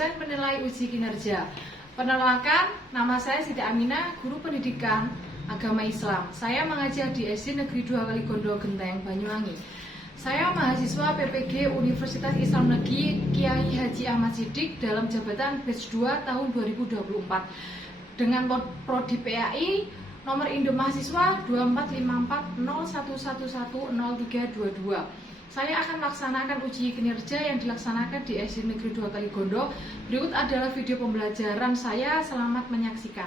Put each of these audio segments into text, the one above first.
dosen penilai uji kinerja. Perkenalkan, nama saya Siti Aminah, guru pendidikan agama Islam. Saya mengajar di SD Negeri 2 Kaligondo Genteng, Banyuwangi. Saya mahasiswa PPG Universitas Islam Negeri Kiai Haji Ahmad Siddiq dalam jabatan batch 2 tahun 2024 dengan prodi PAI nomor induk mahasiswa 245401110322. Saya akan melaksanakan uji kinerja yang dilaksanakan di SD Negeri 2 Kaligondo. Berikut adalah video pembelajaran saya. Selamat menyaksikan.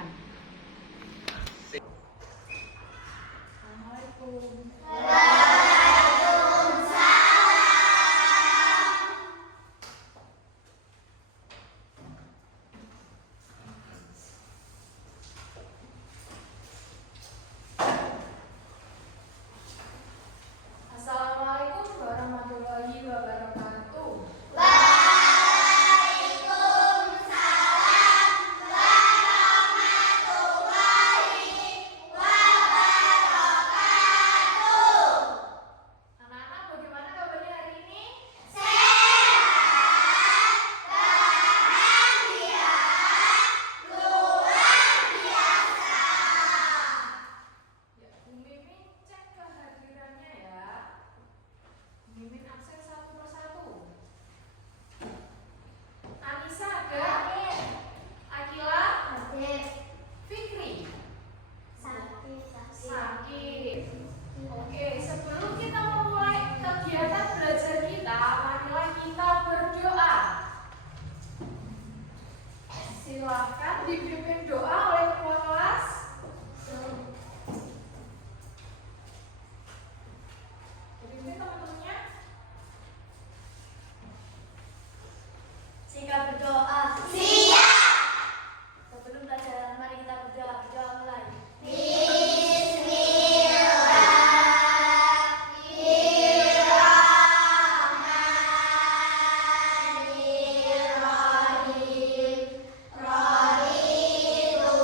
Assalamualaikum. Assalamualaikum warahmatullahi wabarakatuh. Waalaikumsalam warahmatullahi wabarakatuh. Anak-anak, bagaimana kabarnya hari ini? Sehat, bahagia, luar biasa. Ya, Bu Mimin cek kehadirannya ya. Mimin absen satu persatu. Anissa ada? Akila? Fikri? Sakit. Oke, sebelum kita memulai kegiatan belajar kita, marilah kita berdoa. Silahkan dipimpin doa oleh ketua kelas. Dipimpin teman-temannya. Singkat berdoa. Siap. Sebelum pelajaran, mari kita berdoa. Berdoa mulai. Bismillahirrahmanirrahim. Raditu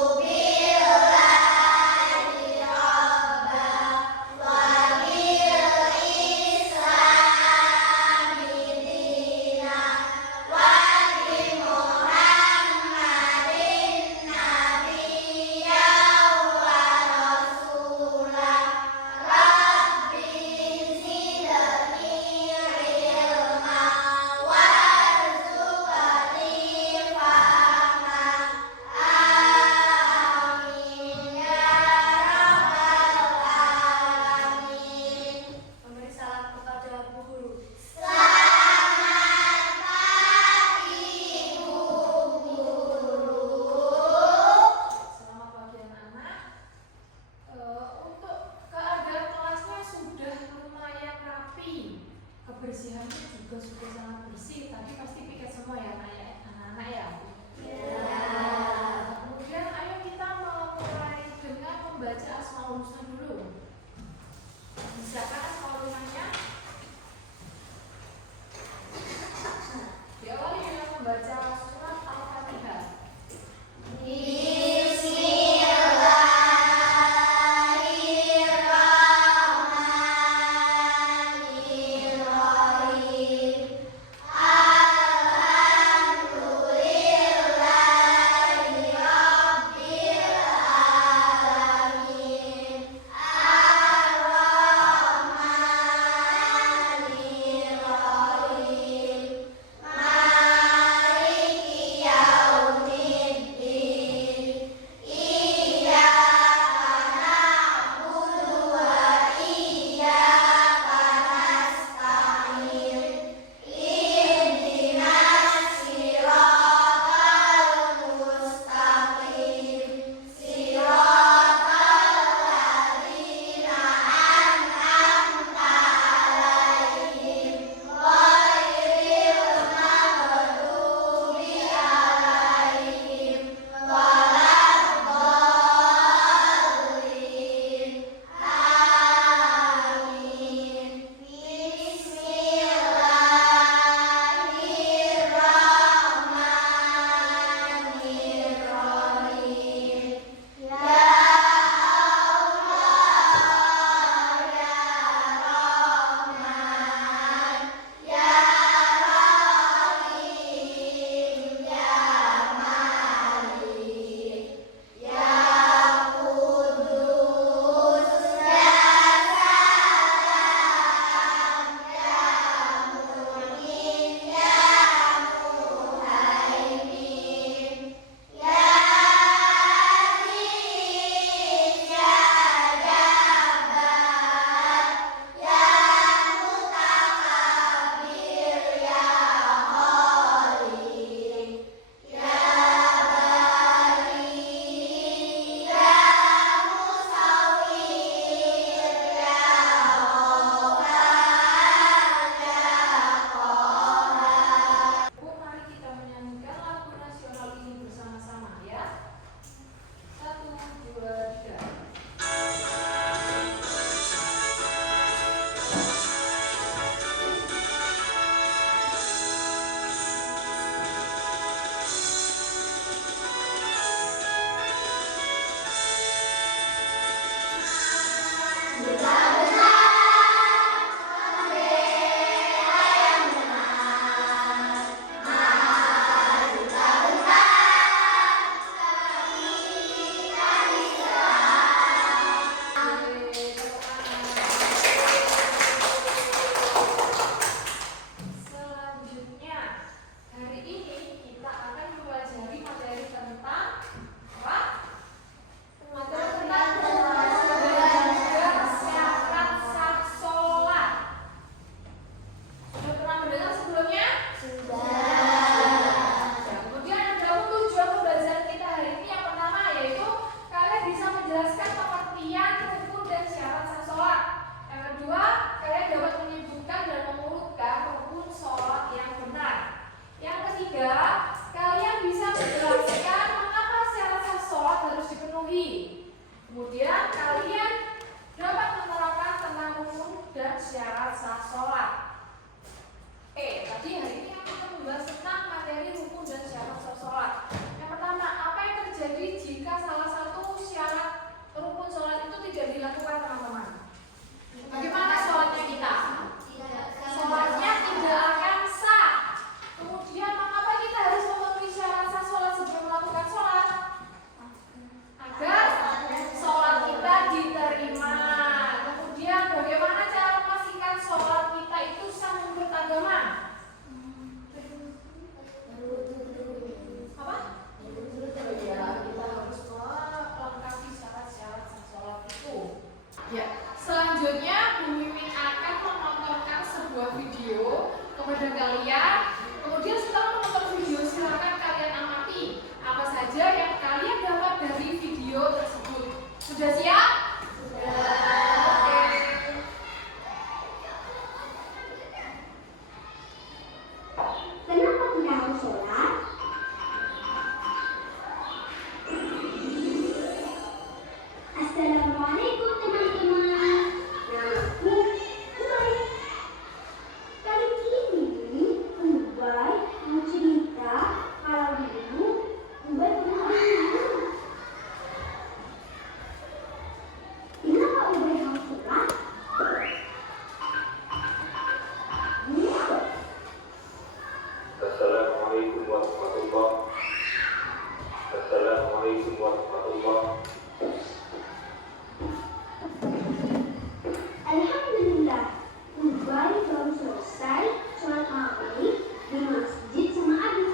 Alhamdulillah, Ubay baru selesai sholat maghrib di masjid sama Abi.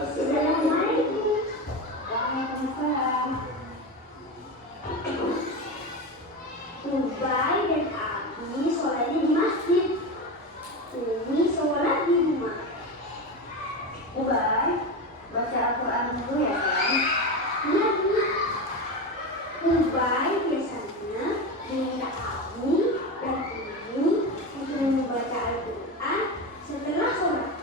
Assalamualaikum. Waalaikumsalam. Ubay dan Abi sholatnya di masjid. Umi sholat di rumah. Ubay, baca Al-Quran dulu ya sayang. Benar. Ubay biasanya diminta Abi dan Umi untuk membaca Al-Quran setelah sholat.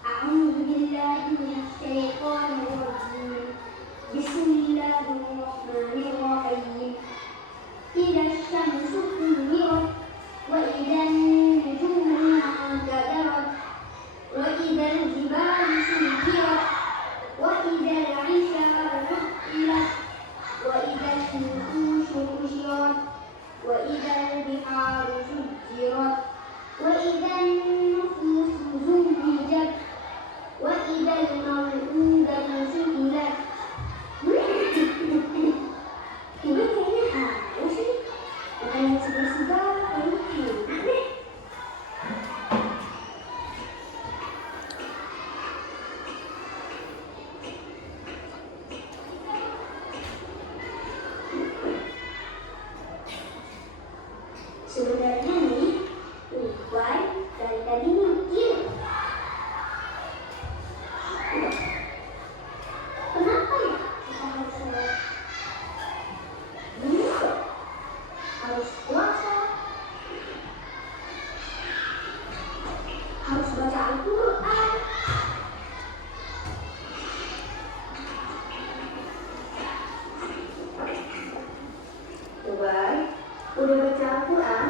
A'udzubillahi minasyaitonirrajim. Bismillahirrahmanirrahim. Idza syamsu kuwirat wa idzan nujumu kadarat wa idzal jibalu suyirat wa idzal 'isharu uqirat wa idzal nufusu usyirat wa idzal biharu sujjirat wa idzal nufusu zuwijat wa idzal maw'udatu su'ilat. Ini kayaknya harus sih. Makanya segar-segar mungkin. Sebenarnya nih, Ubay dari tadi mikir. Kenapa ya kita harus sholat? Harus puasa, harus baca Al-Quran. Ubay, udah baca Al-Quran?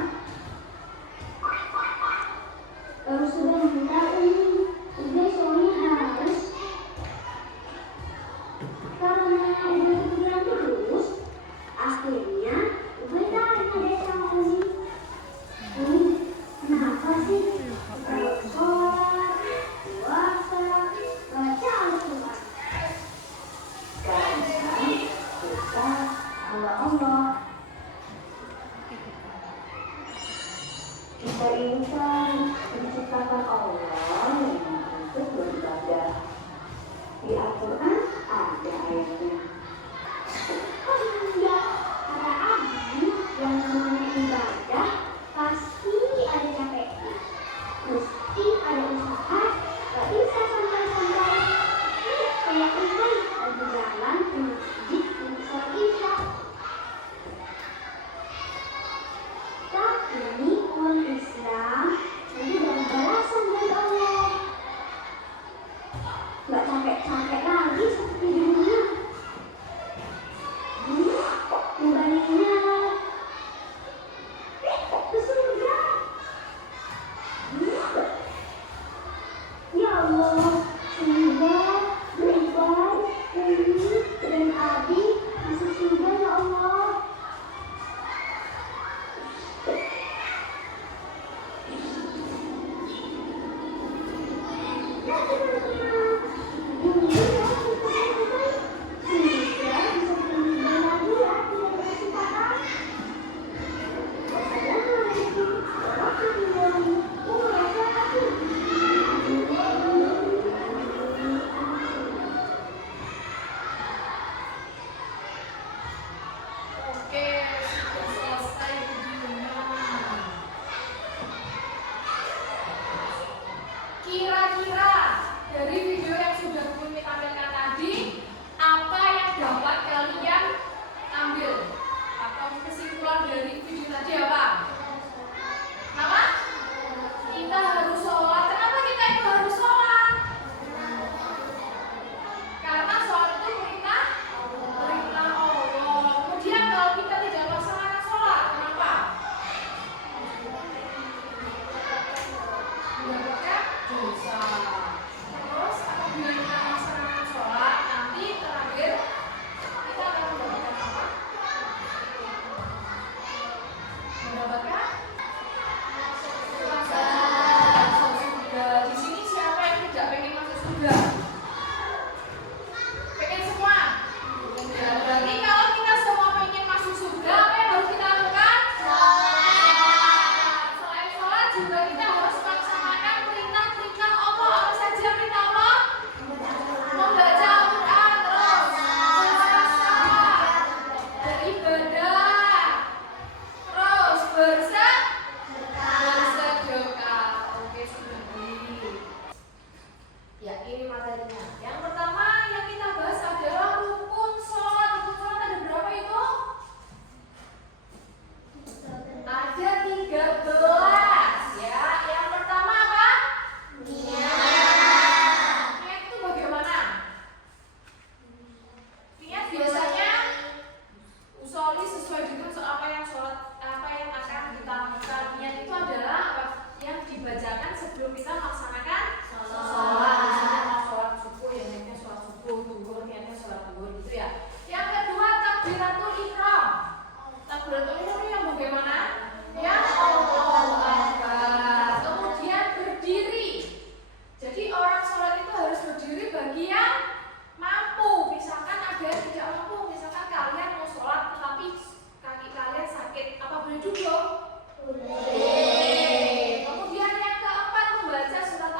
Sudah minta udah soalnya harus. Karena udah kepikiran terus, akhirnya udah tanya deh sama Umi. Umi, kenapa sih kalau sholat, puasa, baca Al-Quran? Karena kita hamba Allah. Kita ini kan diciptakan Allah memang untuk beribadah. Di Al-Quran ada ayatnya. Oh iya, kata Abi, yang namanya ibadah pasti ada capeknya. Mesti ada usaha, gak bisa santai-santai. Kayak Ubay lagi jalan ke masjid untuk sholat isya. Tapi orang Islam nanti dapat balasan dari Allah. Gak capek-capek lagi seperti di dunia. Kembalinya ke surga. Ya Allah, semoga Ubay, Umi, dan Abi masuk surga ya Allah. Oke, sudah selesai videonya. Kira-kira dari video yang sudah Bumi tampilkan tadi, apa yang dapat kalian ambil? Atau kesimpulan dari video tadi apa? Apa? Kita harus sholat. Kenapa kita itu harus sholat? Karena sholat itu perintah Allah. Kemudian kalau kita tidak melaksanakan sholat, kenapa? Mendapatkan dosa. Terus apa kita melaksanakan sholat. Misalnya sholat subuh, ya niatnya sholat subuh, duhur, niatnya sholat duhur gitu ya. Yang kedua takbiratul ihram. Takbiratul ihram yang bagaimana? Yang Allahu Akbar. Kemudian berdiri. Jadi orang sholat itu harus berdiri bagi yang mampu. Misalkan ada yang tidak mampu, misalkan kalian mau sholat tetapi kaki kalian sakit, apa boleh duduk? Boleh. Kemudian yang keempat membaca surat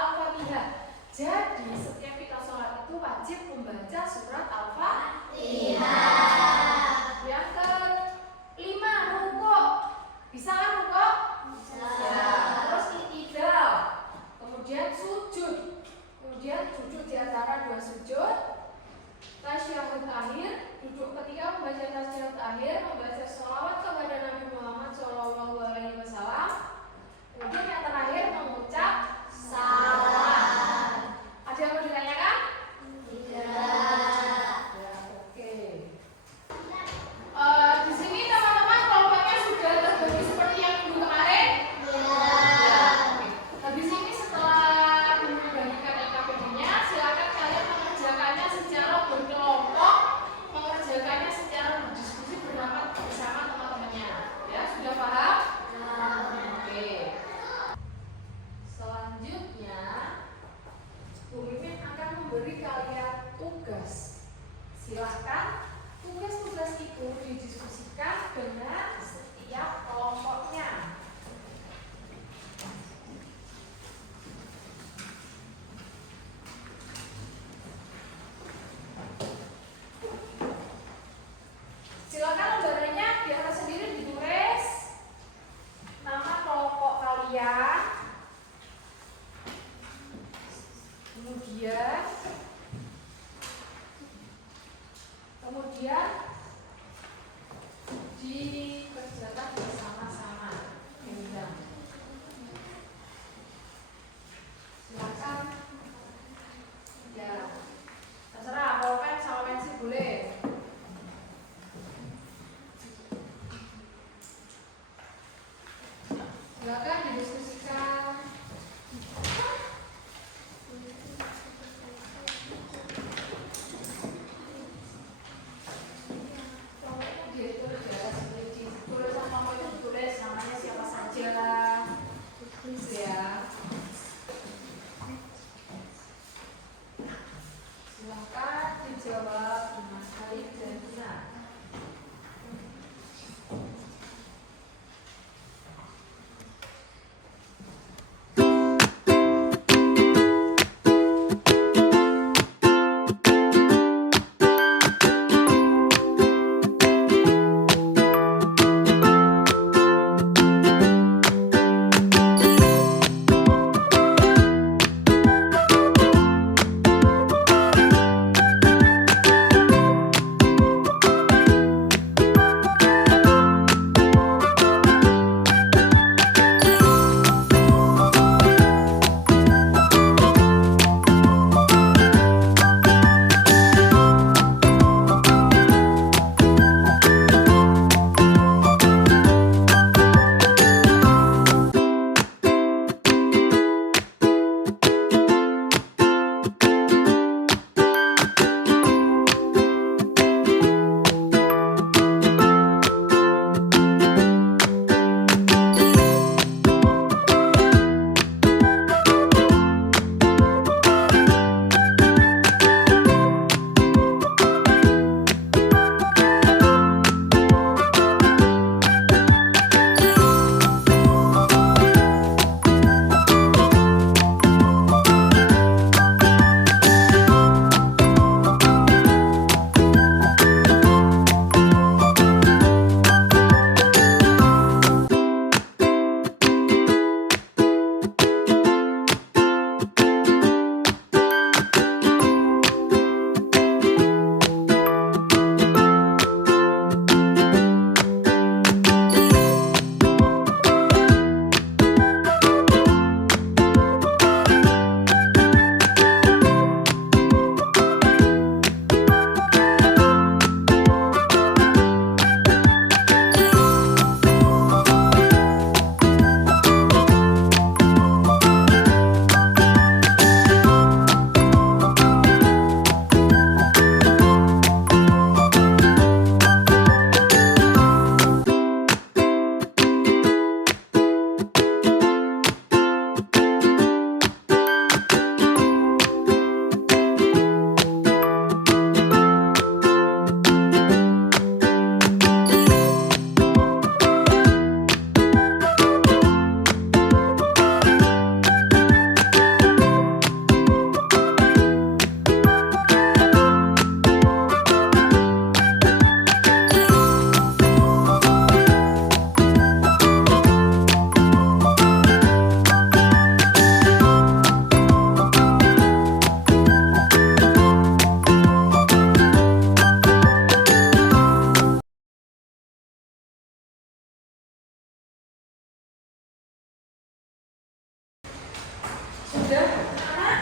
Sudah? Anak?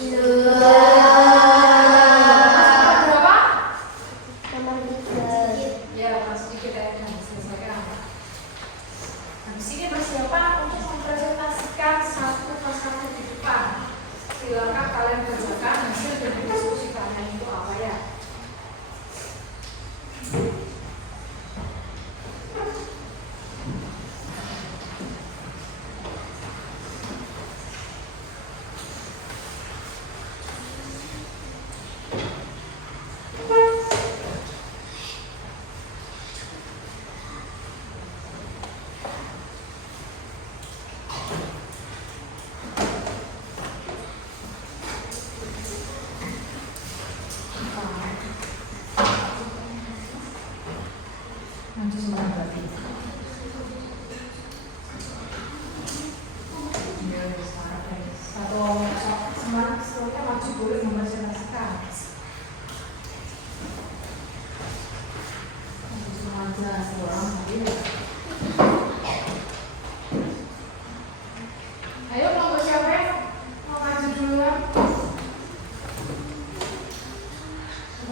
Sudah. Masih berapa? Nomor 3. Ya, masih sedikit ya. Selesaikan. Habis ini persiapan untuk mempresentasikan satu persatu di depan. Silakan kalian kerjakan hasil dari diskusi kalian itu apa ya? Maju semangat berarti. Satu semangat semuanya maju boleh mempresentasikan. Maju aja seorang tadi. Ayo kelompok siapa yang mau maju duluan?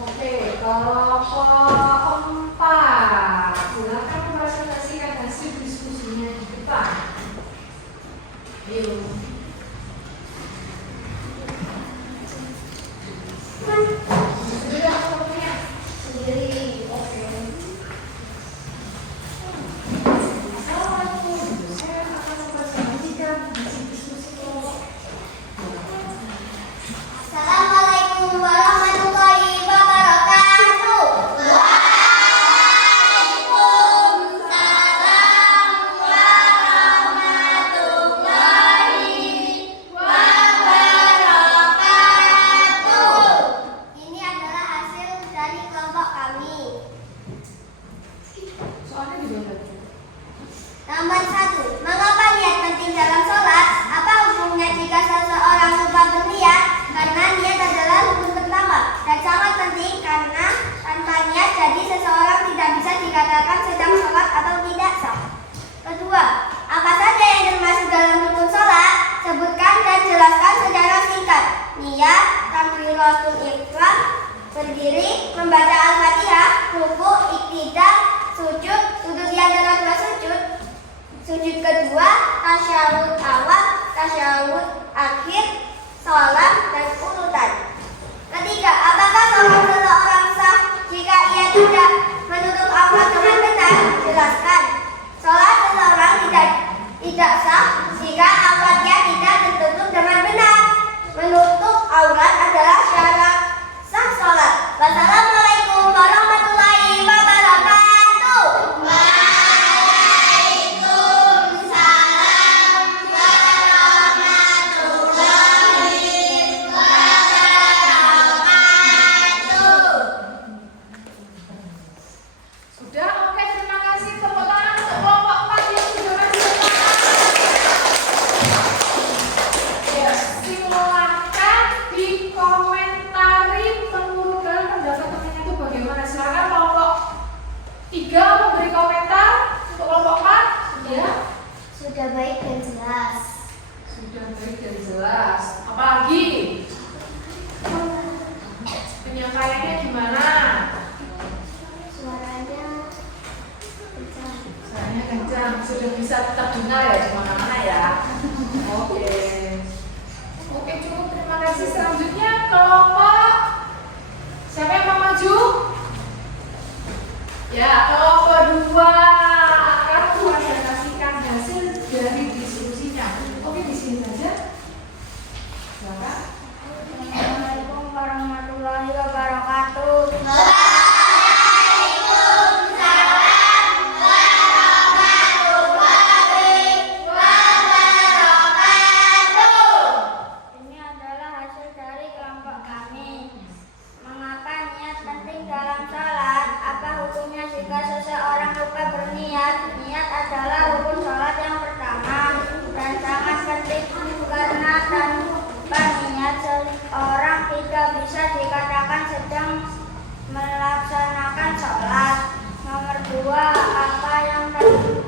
Oke, kelompok 4. Silakan mempresentasikan hasil diskusinya di depan. Ayo. Sudah kelompoknya? Sendiri. Oke. Assalamualaikum. Saya akan mempresentasikan hasil diskusi kelompok. Assalamualaikum warahmatullahi wabarakatuh. Waalaikumsalam warahmatullahi wabarakatuh. Ini adalah hasil dari kelompok kami. Soalnya di bawah. Nomor 1. Mengapa niat penting dalam sholat? Apa hukumnya jika seseorang lupa berniat? Karena niat adalah rukun pertama dan sangat penting karena tanpa niat jadi seseorang tidak bisa dikatakan sedang sholat atau tidak sah. Kedua, apa saja yang termasuk dalam rukun sholat? Sebutkan dan jelaskan secara singkat. Niat, takbiratul ihram, berdiri, membaca Al-Fatihah, ruku, iktidal, sujud, sujud di antara dua sujud, sujud kedua, tasyahud awal, tasyahud akhir, salam, dan urutan. Ketiga, apakah sholat seseorang sah jika ia tidak menutup aurat dengan benar? Jelaskan. Sholat seseorang tidak sah jika auratnya tidak tertutup dengan benar. Menutup aurat adalah syarat sah sholat. Wassalamualaikum warahmatullahi wabarakatuh. Waalaikumsalam warahmatullahi wabarakatuh. Sudah, oke, terima kasih. Tepuk tangan untuk kelompok 4 yang sudah maju. Ya, silakan dikomentari menurut kalian pendapat temannya itu bagaimana. Silakan kelompok 3 memberi komentar untuk kelompok 4. Ya, Sudah baik dan jelas. sudah baik dan jelas. Apalagi penyampaiannya gimana? Suaranya kencang. Suaranya kencang, sudah bisa terdengar ya di mana-mana ya. Oke. Oke, cukup, terima kasih. Selanjutnya kelompok siapa yang mau maju? Ya, kelompok 2 akan mempresentasikan hasil dari diskusinya. Oke, di sini saja. Silakan. Assalamualaikum warahmatullahi wabarakatuh. Ini adalah hasil dari kelompok kami. Mengapa niat penting dalam sholat? Apa hukumnya jika seseorang lupa berniat? Niat adalah rukun sholat yang pertama dan sangat penting karena tanpa niat seorang tidak bisa dikatakan sedang melaksanakan sholat. Nomor 2,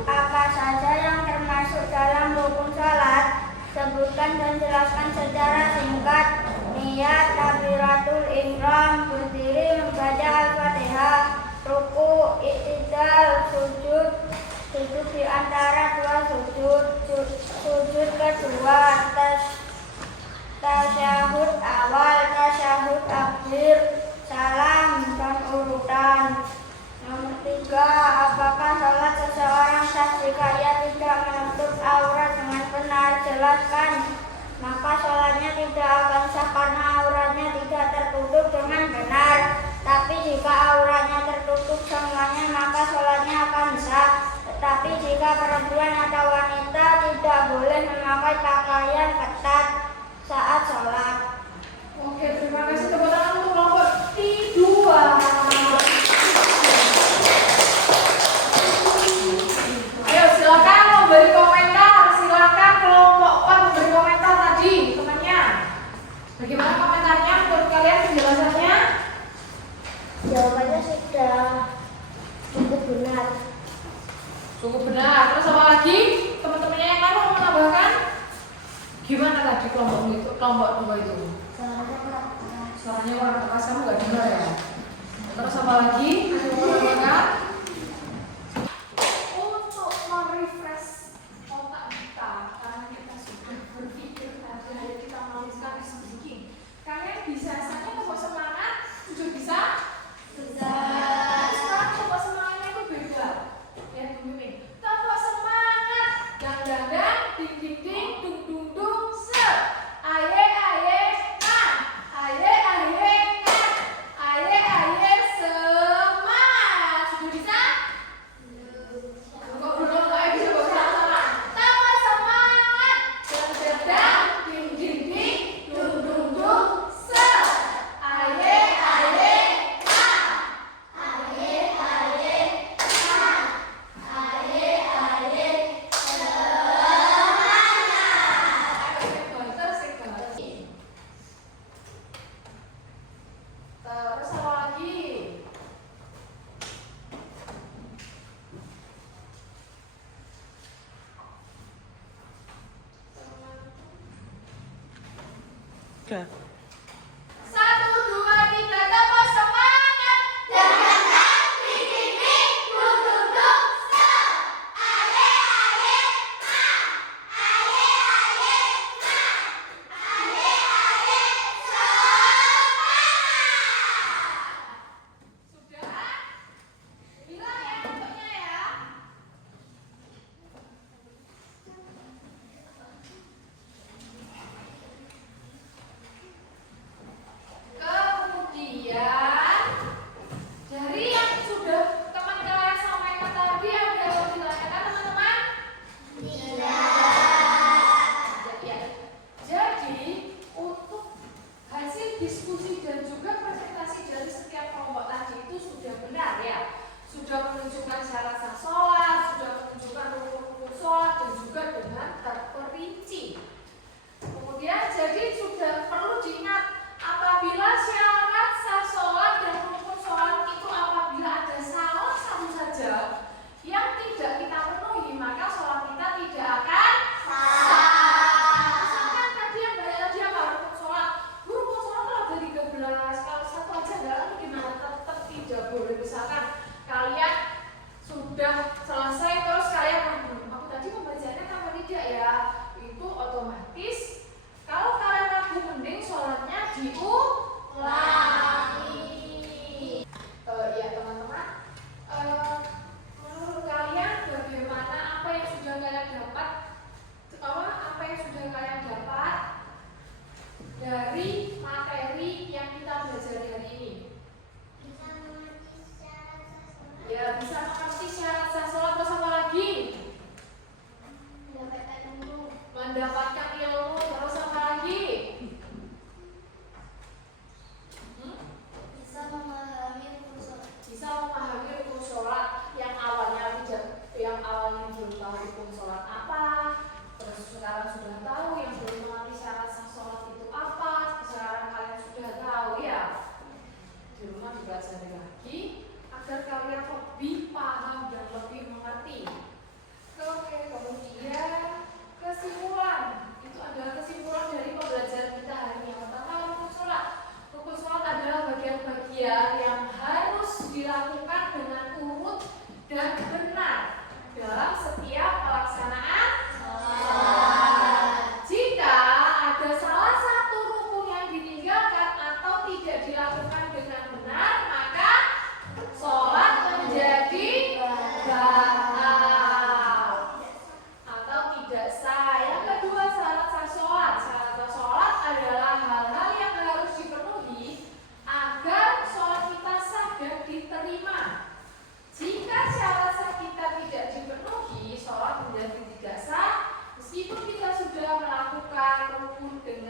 apa saja yang termasuk dalam rukun sholat? Sebutkan dan jelaskan secara singkat niat takbiratul ihram, berdiri membaca Al-Fatihah, ruku, i'tidal, sujud di antara dua sujud, sujud kedua, tasyahud awal, tasyahud akhir, salam dan urutan. Nomor 3, apakah sholat seseorang sah jika ia tidak menutup aurat dengan benar? Jelaskan. Maka sholatnya tidak akan sah karena auratnya tidak tertutup dengan benar. Tapi jika auratnya tertutup semuanya maka sholatnya akan sah. Tetapi jika perempuan atau wanita tidak boleh memakai pakaian ketat saat sholat. Oke, terima kasih. Tepuk tangan untuk kelompok T2. Ayo silakan memberi komentar. Silakan kelompok 4 memberi komentar tadi temannya. Bagaimana komentarnya menurut kalian penjelasannya? Jawabannya sudah cukup benar. Cukup benar. Terus apa lagi? Teman-temannya yang lain mau menambahkan? Gimana tadi kelompok 2 itu? Suaranya kurang keras, kamu gak dengar ya? Terus apa lagi? Ada yang mau menambahkan? Untuk merefresh otak kita, karena kita sudah berpikir tadi, ayo kita menuliskan speaking. Kalian bisa saja tepuk semangat, sudah bisa? Sudah. Sekarang tepuk semangatnya itu beda. Ya, tunjukin. Tepuk semangat. Dang dang dang, ding ding ding, dung dung dung, se. Aye aye kan. Aye aye kan. Aye aye semangat. Sudah bisa? Kok belum kayak bisa bersama-sama? Tepuk semangat. Dang dang dang, ding ding ding, dung dung dung, se. Aye aye kan. Aye aye kan. Aye aye terus apa lagi? Satu, dua, tiga, tepuk semangat. Jangan hati diri, duduk, se. Aye, aye, ma. Aye, aye, ma. Aye, aye, semangat. Sudah? Bilang ya bentuknya ya. Kemudian dari yang sudah teman kalian sampaikan tadi ada yang mau ditanyakan teman-teman? Tidak. Jadi untuk hasil diskusi dan juga presentasi dari setiap kelompok tadi itu sudah benar ya. Sudah menunjukkan syarat sah sholat, sudah menunjukkan rukun-rukun sholat dan juga dengan terperinci. Kemudian jadi sudah perlu diingat apabila syarat sah sholat dan rukun sholat itu apabila ada salah satu saja yang tidak kita penuhi maka sholat kita tidak akan sah. Misalkan tadi yang banyak tadi apa rukun sholat kalau ada 13 kalau satu aja enggak lalu gimana tetap tidak boleh. Misalkan kalian sudah selesai terus kalian aku tadi membacanya kapan ini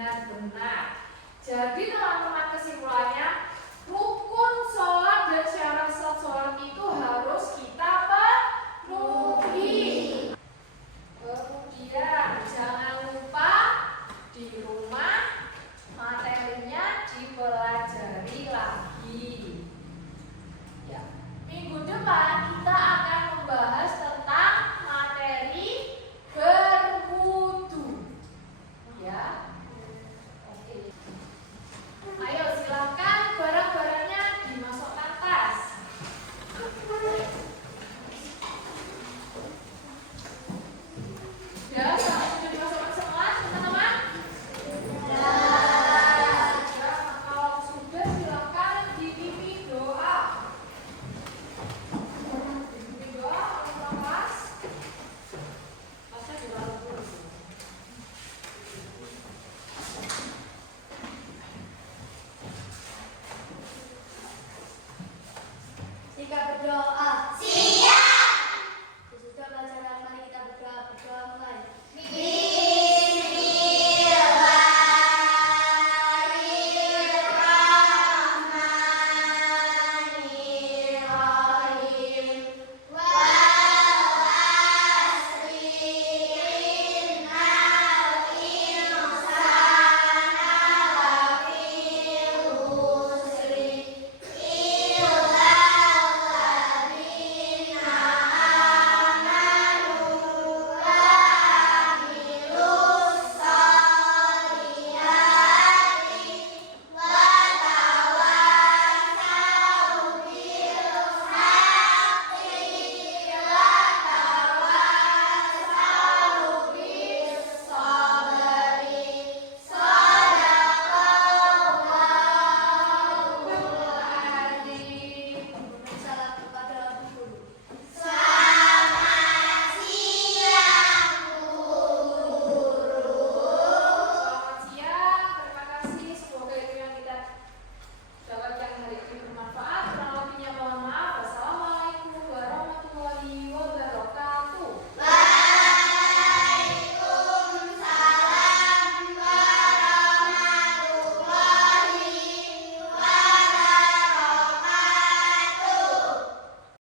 benar-benar. Jadi teman-teman kesimpulannya